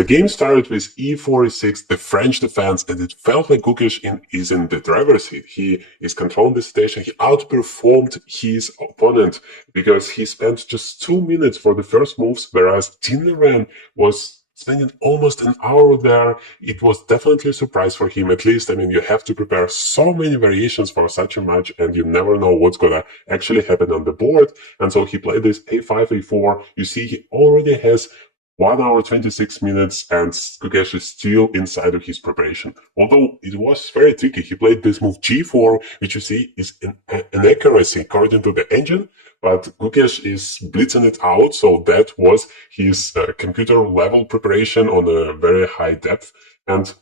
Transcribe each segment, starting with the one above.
The game started with e46, the French defense, and it felt like Gukesh is in the driver's seat. He is controlling the station. He outperformed his opponent because he spent just 2 minutes for the first moves, whereas Liren was spending almost an hour there. It was definitely a surprise for him, at least. I mean, you have to prepare so many variations for such a match, and you never know what's gonna actually happen on the board. And so he played this a5, a4. You see, he already has 1 hour 26 minutes, and Gukesh is still inside of his preparation. Although it was very tricky, he played this move g4, which you see is an accuracy according to the engine, but Gukesh is blitzing it out, so that was his computer level preparation on a very high depth. And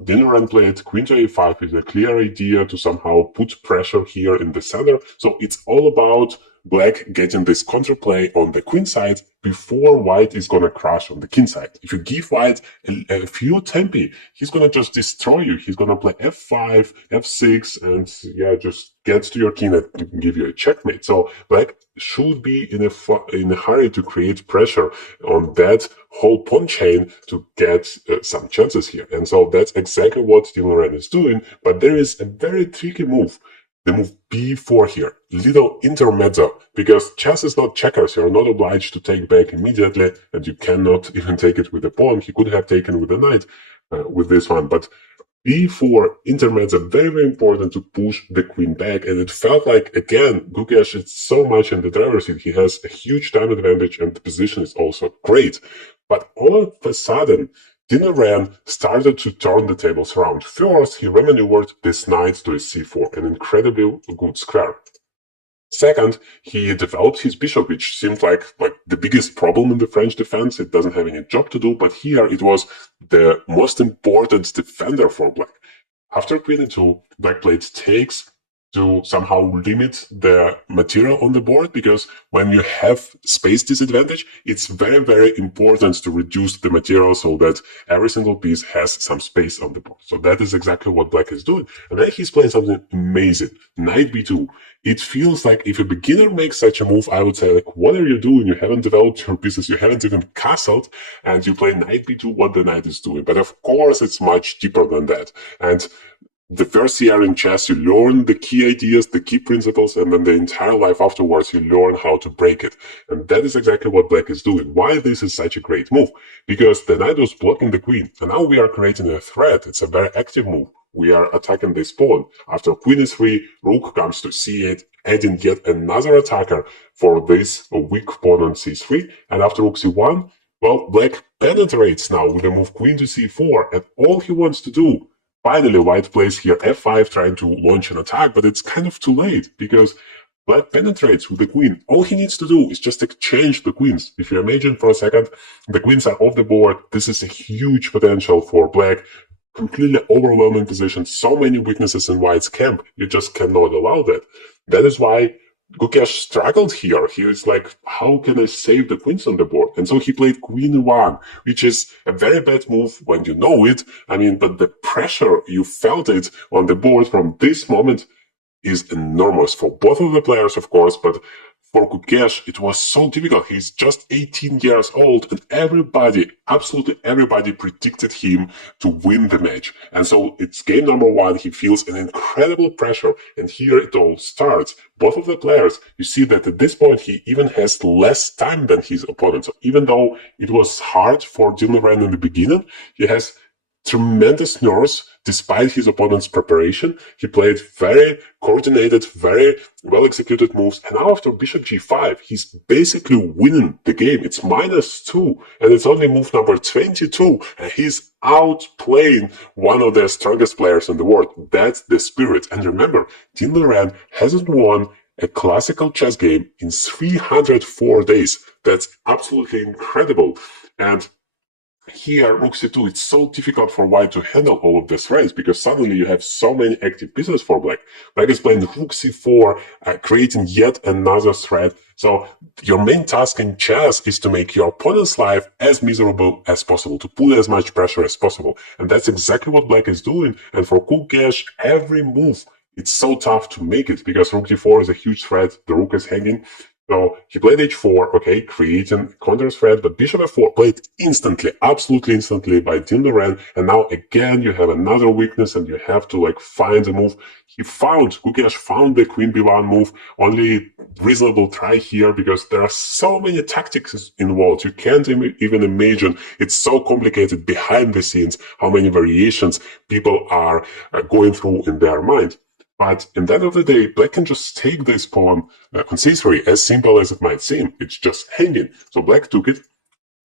Liren played queen to a5 with a clear idea to somehow put pressure here in the center. So it's all about black getting this counterplay on the queen side before white is gonna crash on the king side. If you give white a few tempi, he's gonna just destroy you. He's gonna play f5, f6, and yeah, just get to your king and give you a checkmate. So black should be in a hurry to create pressure on that whole pawn chain to get some chances here. And so that's exactly what Liren is doing, but there is a very tricky move. The move b4 here, little intermezzo, because chess is not checkers. You're not obliged to take back immediately, and you cannot even take it with a pawn. He could have taken with a knight with this one, but b4 intermezzo, very, very important to push the queen back, and it felt like, again, Gukesh is so much in the driver's seat. He has a huge time advantage, and the position is also great. But all of a sudden, Liren started to turn the tables around. First, he remaneuvered this knight to a c4, an incredibly good square. Second, he developed his bishop, which seemed like the biggest problem in the French defense. It doesn't have any job to do, but here it was the most important defender for black. After queen e2, black played takes to somehow limit the material on the board, because when you have space disadvantage, it's very, very important to reduce the material so that every single piece has some space on the board. So that is exactly what black is doing. And then he's playing something amazing. Knight b2. It feels like if a beginner makes such a move, I would say, like, what are you doing? You haven't developed your pieces, you haven't even castled, and you play knight b2, what the knight is doing. But of course, it's much deeper than that. And the first year in chess, you learn the key ideas, the key principles, and then the entire life afterwards, you learn how to break it. And that is exactly what black is doing. Why this is such a great move? Because the knight was blocking the queen, and now we are creating a threat. It's a very active move. We are attacking this pawn. After queen is free, rook comes to c8, adding yet another attacker for this weak pawn on c3. And after rook c1, well, black penetrates now with the move queen to c4, and all he wants to do, finally, white plays here f5, trying to launch an attack, but it's kind of too late, because black penetrates with the queen. All he needs to do is just exchange the queens. If you imagine for a second, the queens are off the board. This is a huge potential for black. Completely overwhelming position. So many weaknesses in white's camp. You just cannot allow that. That is why Gukesh struggled here. He was like, how can I save the queens on the board? And so he played queen e1, which is a very bad move when you know it. I mean, but the pressure, you felt it on the board from this moment is enormous for both of the players, of course, but for Gukesh, it was so difficult. He's just 18 years old, and everybody, absolutely everybody, predicted him to win the match. And so it's game number one. He feels an incredible pressure, and here it all starts. Both of the players, you see that at this point, he even has less time than his opponent. So even though it was hard for Liren in the beginning, he has tremendous nerves despite his opponent's preparation. He played very coordinated, very well-executed moves. And now after bishop g5, he's basically winning the game. It's -2, and it's only move number 22, and he's outplaying one of the strongest players in the world. That's the spirit. And remember, Liren hasn't won a classical chess game in 304 days. That's absolutely incredible. And here, rook c2, it's so difficult for white to handle all of these threats, because suddenly you have so many active pieces for black. Black is playing rook c4, creating yet another threat. So your main task in chess is to make your opponent's life as miserable as possible, to put as much pressure as possible. And that's exactly what black is doing. And for Gukesh, every move, it's so tough to make it, because rook d4 is a huge threat. The rook is hanging. So he played h4, okay, creating counter threat, but bishop f4 played instantly, absolutely instantly by Liren, and now again you have another weakness and you have to like find a move. Gukesh found the queen b1 move, only reasonable try here because there are so many tactics involved. You can't even imagine. It's so complicated behind the scenes how many variations people are going through in their mind. But in the end of the day, black can just take this pawn on c3, as simple as it might seem. It's just hanging. So black took it.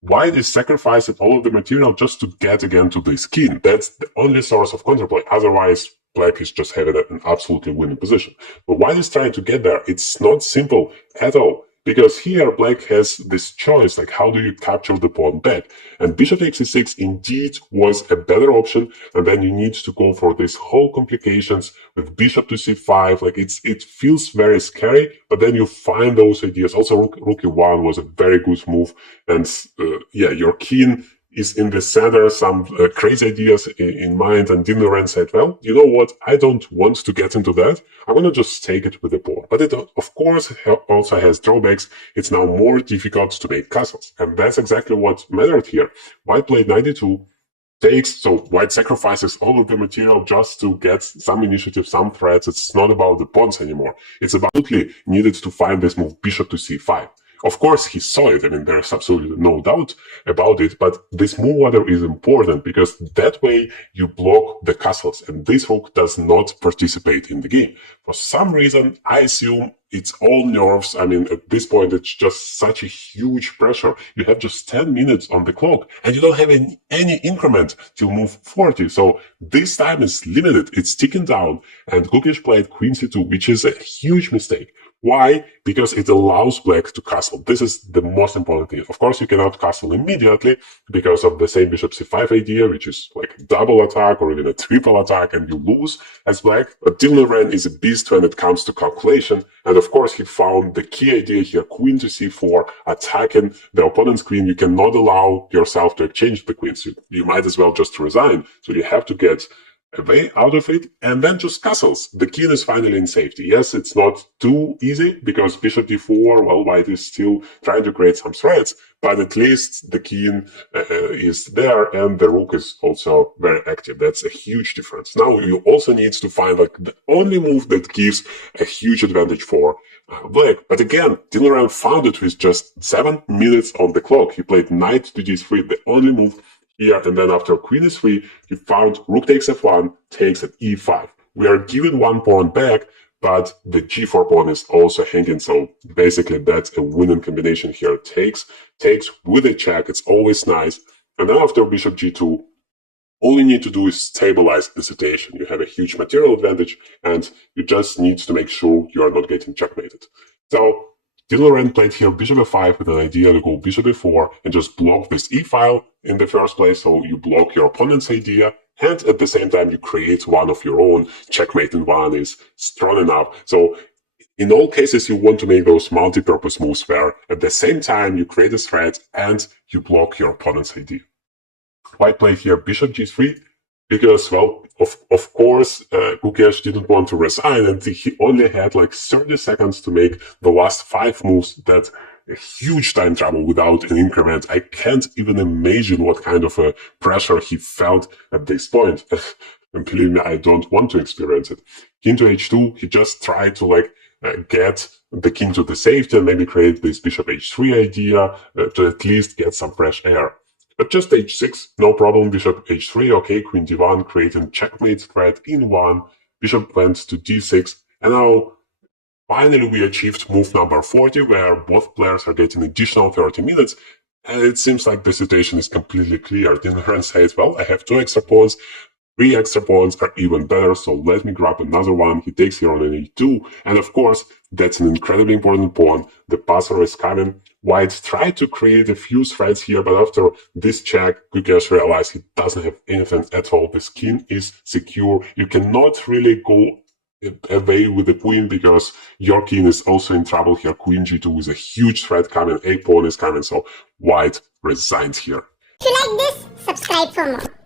White is sacrificing all of the material just to get again to this king. That's the only source of counterplay. Otherwise, black is just having an absolutely winning position. But white is trying to get there. It's not simple at all. Because here black has this choice, like how do you capture the pawn back? And bishop takes e6 indeed was a better option, and then you need to go for these whole complications with bishop to c5. Like it feels very scary, but then you find those ideas. Also, rook e1 was a very good move, and yeah, your king is in the center, some crazy ideas in mind, and Liren said, well, you know what, I don't want to get into that, I want to just take it with the pawn. But it, of course, also has drawbacks. It's now more difficult to make castles, and that's exactly what mattered here. White played 92, takes, so white sacrifices all of the material just to get some initiative, some threats. It's not about the pawns anymore. It's about needed to find this move bishop to c5. Of course, he saw it. I mean, there's absolutely no doubt about it, but this move order is important because that way you block the castles, and this rook does not participate in the game. For some reason, I assume it's all nerves. I mean, at this point, it's just such a huge pressure. You have just 10 minutes on the clock, and you don't have any increment till move 40. So this time is limited. It's ticking down, and Gukesh played queen c2, which is a huge mistake. Why? Because it allows black to castle. This is the most important thing. Of course, you cannot castle immediately because of the same bishop c5 idea, which is like double attack or even a triple attack, and you lose as black. But Liren is a beast when it comes to calculation. And of course, he found the key idea here, queen to c4, attacking the opponent's queen. You cannot allow yourself to exchange the queens. You might as well just resign. So you have to get a way out of it, and then just castles. The king is finally in safety. Yes, it's not too easy because bishop d4, well, white is still trying to create some threats, but at least the king is there, and the rook is also very active. That's a huge difference. Now you also need to find like the only move that gives a huge advantage for black. But again, Liren found it with just 7 minutes on the clock. He played knight to d3, the only move here, and then after queen e3, he found rook takes f1, takes at e5. We are given one pawn back, but the g4 pawn is also hanging, so basically that's a winning combination here. Takes with a check, it's always nice. And then after bishop g2, all you need to do is stabilize the situation. You have a huge material advantage, and you just need to make sure you are not getting checkmated. So Liren played here bishop f5 with an idea to go bishop e4 and just block this e-file in the first place, so you block your opponent's idea, and at the same time you create one of your own. Checkmate in one is strong enough. So in all cases, you want to make those multi-purpose moves where at the same time you create a threat and you block your opponent's idea. White played here bishop g3 because, well, of course, Gukesh didn't want to resign, and he only had like 30 seconds to make the last 5 moves. That's a huge time trouble without an increment. I can't even imagine what kind of a pressure he felt at this point. And believe me, I don't want to experience it. King to h2, he just tried to like get the king to the safety and maybe create this bishop h3 idea to at least get some fresh air. But just h6, no problem, bishop h3, okay, queen d1, creating checkmate threat in 1, bishop went to d6, and now finally we achieved move number 40, where both players are getting additional 30 minutes, and it seems like the situation is completely clear. Liren says, well, I have 2 extra pawns, 3 extra pawns are even better, so let me grab another one. He takes here on an e2, and of course, that's an incredibly important pawn. The passer is coming. White tried to create a few threats here, but after this check, Gukesh realized he doesn't have anything at all. The king is secure. You cannot really go away with the queen because your king is also in trouble here. Queen g2 is a huge threat coming. A pawn is coming, so white resigns here. If you like this, subscribe for more.